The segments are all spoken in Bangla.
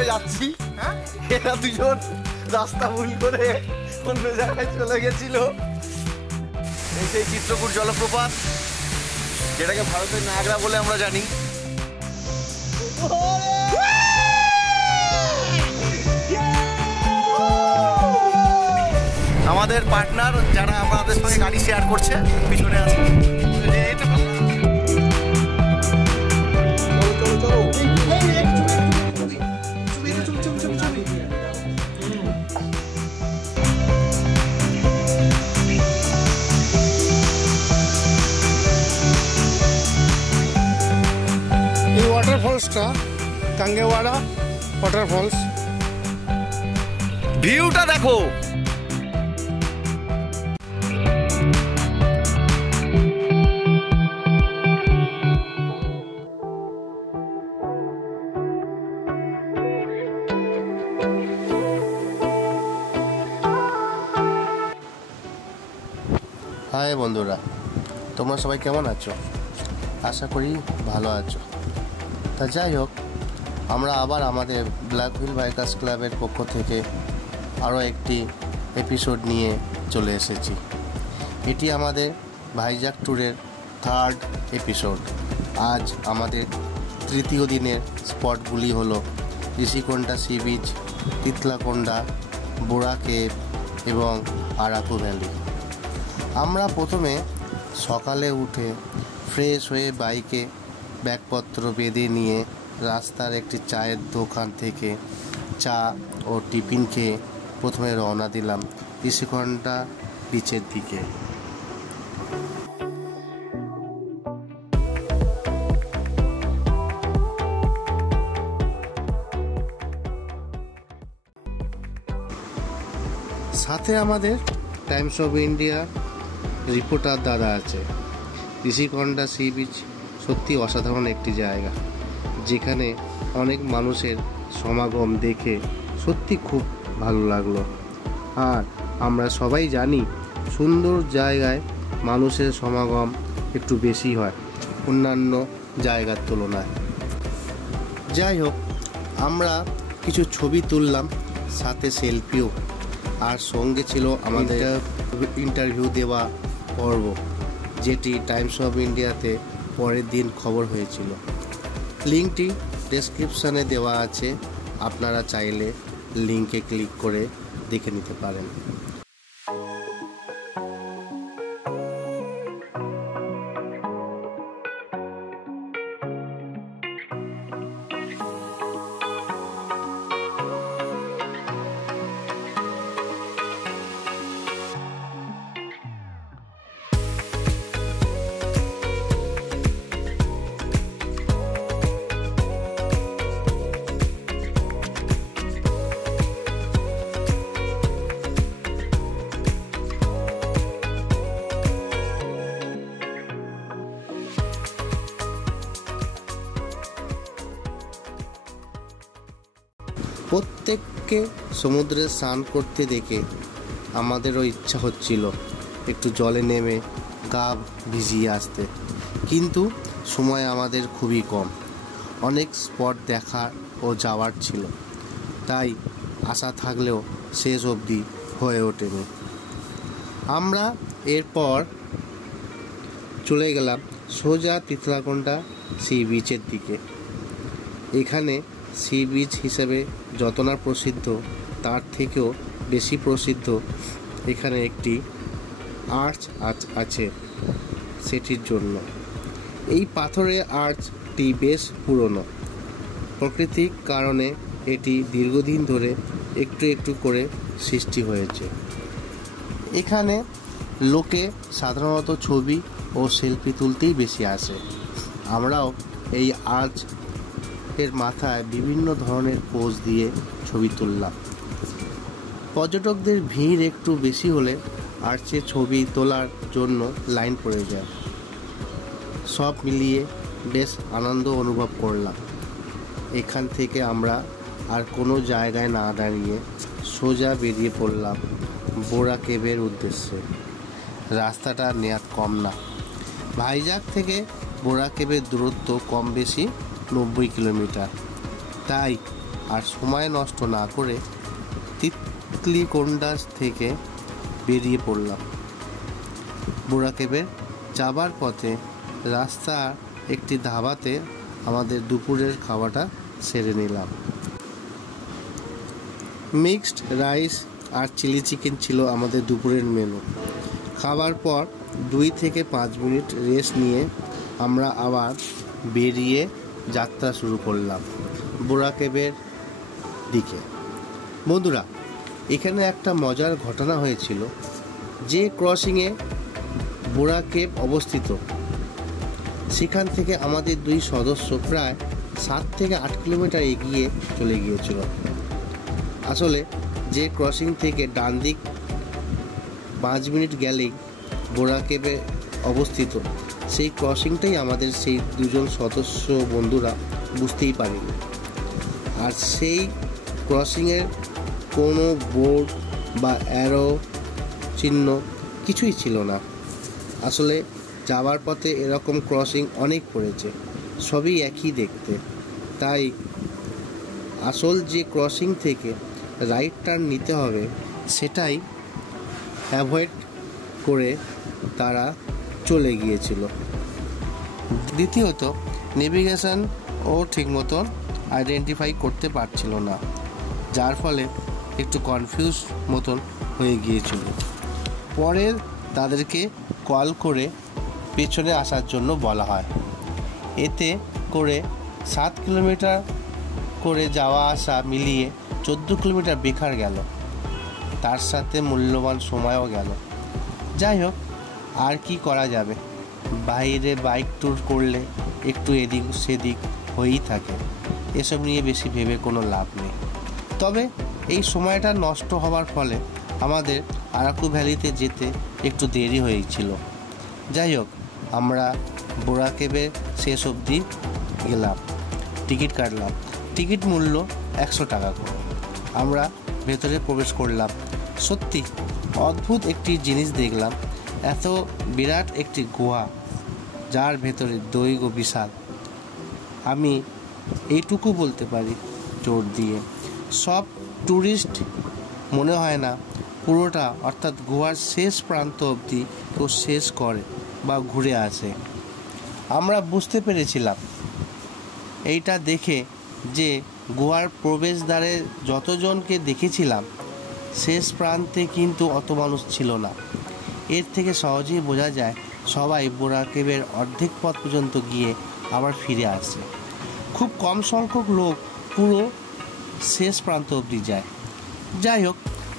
কেবে যাচ্ছি, এরা দুজন রাস্তা ভুল করে অন্য জায়গায় চলে গেছিল। এই সেই চিত্রকূট জলপ্রপাত, যেটাকে ভারতের নায়াগ্রা বলে আমরা জানি। আমাদের পার্টনার যারা আমাদের সঙ্গে গাড়ি শেয়ার করছে পিছনে আছে। এই ওয়াটারফলসটা কাঙ্গেওয়াড়া ওয়াটারফলস। ভিউটা দেখো। হাই বন্ধুরা, তোমরা সবাই কেমন আছো? আশা করি ভালো আছো। তা যাই হোক, আমরা আবার আমাদের ব্ল্যাক হুইল বাইকার্স ক্লাবের পক্ষ থেকে আরও একটি এপিসোড নিয়ে চলে এসেছি। এটি আমাদের ভাইজ্যাক ট্যুরের 3rd এপিসোড। আজ আমাদের তৃতীয় দিনের স্পটগুলি হলো ঋষিকোন্ডা সি বিচ, তিতলাকোন্ডা, বোরা কেভ এবং আরাকু ভ্যালি। আমরা প্রথমে সকালে উঠে ফ্রেশ হয়ে বাইকে ব্যাগপত্র বেঁধে নিয়ে রাস্তার একটি চায়ের দোকান থেকে চা ও টিফিন খেয়ে প্রথমে রওনা দিলাম ঋষিকোন্ডা বিচের দিকে। সাথে আমাদের টাইমস অফ ইন্ডিয়া রিপোর্টার দাদা আছে। ঋষিকোন্ডা সি বিচ সত্যি অসাধারণ একটি জায়গা, যেখানে অনেক মানুষের সমাগম দেখে সত্যি খুব ভালো লাগলো। আর আমরা সবাই জানি সুন্দর জায়গায় মানুষের সমাগম একটু বেশি হয় অন্যান্য জায়গার তুলনায়। যাই হোক, আমরা কিছু ছবি তুললাম, সাথে সেলফিও, আর সঙ্গে ছিল আমাদের ইন্টারভিউ দেওয়া পর্ব, যেটি টাইমস অফ ইন্ডিয়াতে পরের দিন খবর হয়েছিল। লিঙ্কটি ডেসক্রিপশানে দেওয়া আছে, আপনারা চাইলে লিঙ্কে ক্লিক করে দেখে নিতে পারেন। প্রত্যেককে সমুদ্রে স্নান করতে দেখে আমাদেরও ইচ্ছা হচ্ছিল একটু জলে নেমে গা ভিজিয়ে আসতে, কিন্তু সময় আমাদের খুবই কম। অনেক স্পট দেখার ও যাওয়ার ছিল, তাই আশা থাকলেও শেষ অবধি হয়ে ওঠেনি। আমরা এরপর চলে গেলাম সোজা তিতলাকোন্ডা সি বিচের দিকে। এখানে সি বিচ হিসেবে যত না প্রসিদ্ধ, তার থেকেও বেশি প্রসিদ্ধ এখানে একটি আর্চ আছে সেটির জন্য। এই পাথরের আর্চটি বেশ পুরনো, প্রাকৃতিক কারণে এটি দীর্ঘদিন ধরে একটু একটু করে সৃষ্টি হয়েছে। এখানে লোকে সাধারণত ছবি ও সেলফি তুলতেই বেশি আসে। আমরাও এই আর্চ এর মাথায় বিভিন্ন ধরনের পোজ দিয়ে ছবি তুললাম। পর্যটকদের ভিড় একটু বেশি হলে আর্চে ছবি তোলার জন্য লাইন পড়ে যায়। সব মিলিয়ে বেশ আনন্দ অনুভব করলাম। এখান থেকে আমরা আর কোনো জায়গায় না দাঁড়িয়ে সোজা বেরিয়ে পড়লাম বোরা কেভের উদ্দেশ্যে। রাস্তাটা নেয়াত কম না। ভাইজ্যাক থেকে বোরা কেভের দূরত্ব কম বেশি 90 কিলোমিটার, তাই আর সময় নষ্ট না করে তিতলিকোন্ডা থেকে বেরিয়ে পড়লাম। বুড়া কেবে যাবার পথে রাস্তার একটি ধাবাতে আমাদের দুপুরের খাওয়াটা সেরে নিলাম। মিক্সড রাইস আর চিলি চিকেন ছিল আমাদের দুপুরের মেনু। খাবার পর 2 থেকে 5 মিনিট রেস্ট নিয়ে আমরা আবার বেরিয়ে যাত্রা শুরু করলাম বুড়া কেবের দিকে। বন্ধুরা, এখানে একটা মজার ঘটনা হয়েছিল। যে ক্রসিংয়ে বুড়া কেব অবস্থিত, সেখান থেকে আমাদের 2 সদস্য প্রায় 7 থেকে 8 কিলোমিটার এগিয়ে চলে গিয়েছিল। আসলে যে ক্রসিং থেকে ডান দিক 5 মিনিট গেলেই বুড়া কেবে অবস্থিত, সেই ক্রসিংটাই আমাদের সেই 2জন সদস্য বন্ধুরা বুঝতেই পারিনি। আর সেই ক্রসিংয়ের কোনো বোর্ড বা অ্যারো চিহ্ন কিছুই ছিল না। আসলে যাওয়ার পথে এরকম ক্রসিং অনেক পড়েছে, সবই একই দেখতে। তাই আসল যে ক্রসিং থেকে রাইট টার্ন নিতে হবে, সেটাই অ্যাভয়েড করে তারা চলে গিয়েছিল। দ্বিতীয়ত, নেভিগেশনও ঠিক মতন আইডেন্টিফাই করতে পারছিল না, যার ফলে একটু কনফিউজ মতন হয়ে গিয়েছিল। পরে তাদেরকে কল করে পেছনে আসার জন্য বলা হয়। এতে করে 7 কিলোমিটার করে যাওয়া আসা মিলিয়ে 14 কিলোমিটার বেকার গেল, তার সাথে মূল্যবান সময়ও গেল। যাই হোক, আর কি করা যাবে, বাইরে বাইক ট্যুর করলে একটু এদিক সেদিক হয়েই থাকে, এসব নিয়ে বেশি ভেবে কোনো লাভ নেই। তবে এই সময়টা নষ্ট হওয়ার ফলে আমাদের আরাকু ভ্যালিতে যেতে একটু দেরি হয়েছিল। যাই হোক, আমরা বুড়া কেবে শেষ অবধি গেলাম, টিকিট কাটলাম। টিকিট মূল্য 100 টাকা করে। আমরা ভেতরে প্রবেশ করলাম। সত্যি অদ্ভুত একটি জিনিস দেখলাম। এত বিরাট একটি গুহা, যার ভেতরে দৈর্ঘ্য বিশাল। আমি এইটুকু বলতে পারি জোর দিয়ে, সব ট্যুরিস্ট মনে হয় না পুরোটা, অর্থাৎ গুহার শেষ প্রান্ত অবধি কেউ শেষ করে বা ঘুরে আসে। আমরা বুঝতে পেরেছিলাম এইটা দেখে যে গুহার প্রবেশদ্বারে যতজনকে দেখেছিলাম, শেষ প্রান্তে কিন্তু অত মানুষ ছিল না। এর থেকে সহজেই বোঝা যায় সবাই বুড়া কেবের অর্ধেক পথ পর্যন্ত গিয়ে আবার ফিরে আসে। খুব কম সংখ্যক লোক পুরো শেষ প্রান্ত অবধি যায়। যাই হোক,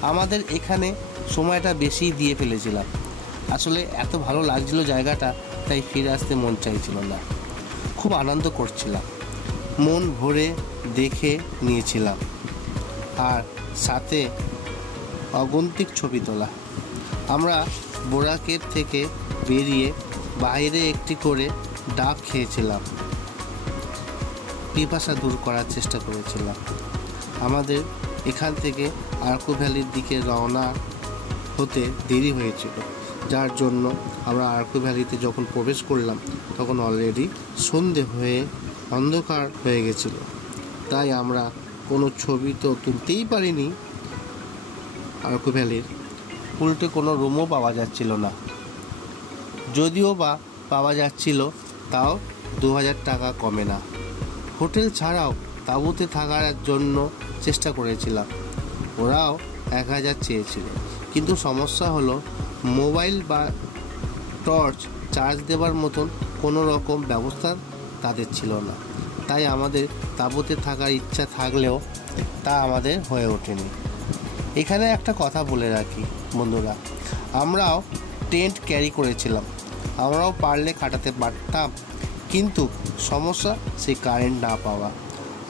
আমাদের এখানে সময়টা বেশি দিয়ে ফেলেছিলাম। আসলে এত ভালো লাগছিল জায়গাটা, তাই ফিরে আসতে মন চাইছিল না। খুব আনন্দ করছিলাম, মন ভরে দেখে নিয়েছিলাম, আর সাথে অগন্তিক ছবি তোলা। আমরা বুড়া কেব থেকে বেরিয়ে বাইরে একটি করে ডাব খেয়েছিলাম, পিপাসা দূর করার চেষ্টা করেছিলাম। আমাদের এখান থেকে আরাকু ভ্যালির দিকে রওনা হতে দেরি হয়েছিল, যার জন্য আমরা আরাকু ভ্যালিতে যখন প্রবেশ করলাম তখন অলরেডি সন্ধে হয়ে অন্ধকার হয়ে গেছিল। তাই আমরা কোনো ছবি তো তুলতেই পারিনি আরাকু ভ্যালির। উল্টে কোনো রুমও পাওয়া যাচ্ছিল না, যদিও বা পাওয়া যাচ্ছিল তাও 2000 টাকা কমে না। হোটেল ছাড়াও তাঁবুতে থাকার জন্য চেষ্টা করেছিলাম, ওরাও 1000 চেয়েছিল। কিন্তু সমস্যা হলো মোবাইল বা টর্চ চার্জ দেওয়ার মতন কোনো রকম ব্যবস্থা তাদের ছিল না। তাই আমাদের তাঁবুতে থাকার ইচ্ছা থাকলেও তা আমাদের হয়ে ওঠেনি। এখানে একটা কথা বলে রাখি বন্ধুরা, আমরাও টেন্ট ক্যারি করেছিলাম, আমরাও পারলে কাটাতে পারতাম, কিন্তু সমস্যা সেই কারেন্ট না পাওয়া।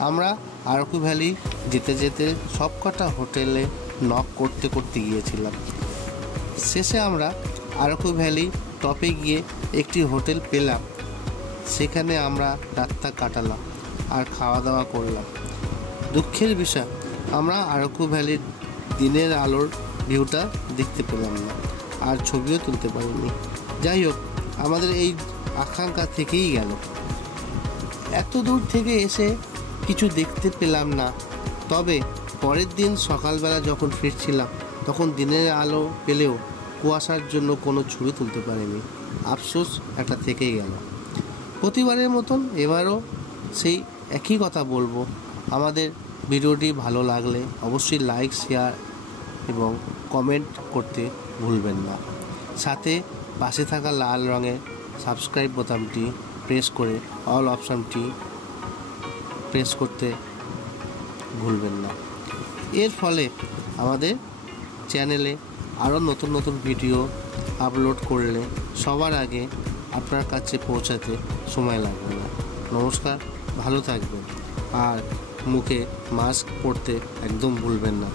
আমরা আরাকু ভ্যালি যেতে যেতে সবকটা হোটেলে নক করতে করতে গিয়েছিলাম। শেষে আমরা আরাকু ভ্যালি টপে গিয়ে একটি হোটেল পেলাম, সেখানে আমরা রাতটা কাটালাম আর খাওয়া দাওয়া করলাম। দুঃখের বিষয়, আমরা আরাকু ভ্যালির দিনের আলোর ভিউটা দেখতে পেলাম না, আর ছবিও তুলতে পারিনি। যাই হোক, আমাদের এই আকাঙ্ক্ষা থেকেই গেল। এত দূর থেকে এসে কিছু দেখতে পেলাম না, তবে পরের দিন সকালবেলা যখন ফিরছিলাম তখন দিনের আলো পেলেও কুয়াশার জন্য কোনো ছবি তুলতে পারিনি। আফসোস একটা থেকেই গেল। প্রতিবারের মতন এবারও সেই একই কথা বলবো, আমাদের ভিডিওটি ভালো লাগলে অবশ্যই লাইক, শেয়ার এবং কমেন্ট করতে ভুলবেন না। সাথে পাশে থাকা লাল রঙের সাবস্ক্রাইব বোতামটি প্রেস করে অল অপশানটি প্রেস করতে ভুলবেন না। এর ফলে আমাদের চ্যানেলে আরও নতুন নতুন ভিডিও আপলোড করলে সবার আগে আপনার কাছে পৌঁছাতে সময় লাগবে না। নমস্কার, ভালো থাকবেন আর মুখে মাস্ক পরতে একদম ভুলবেন না।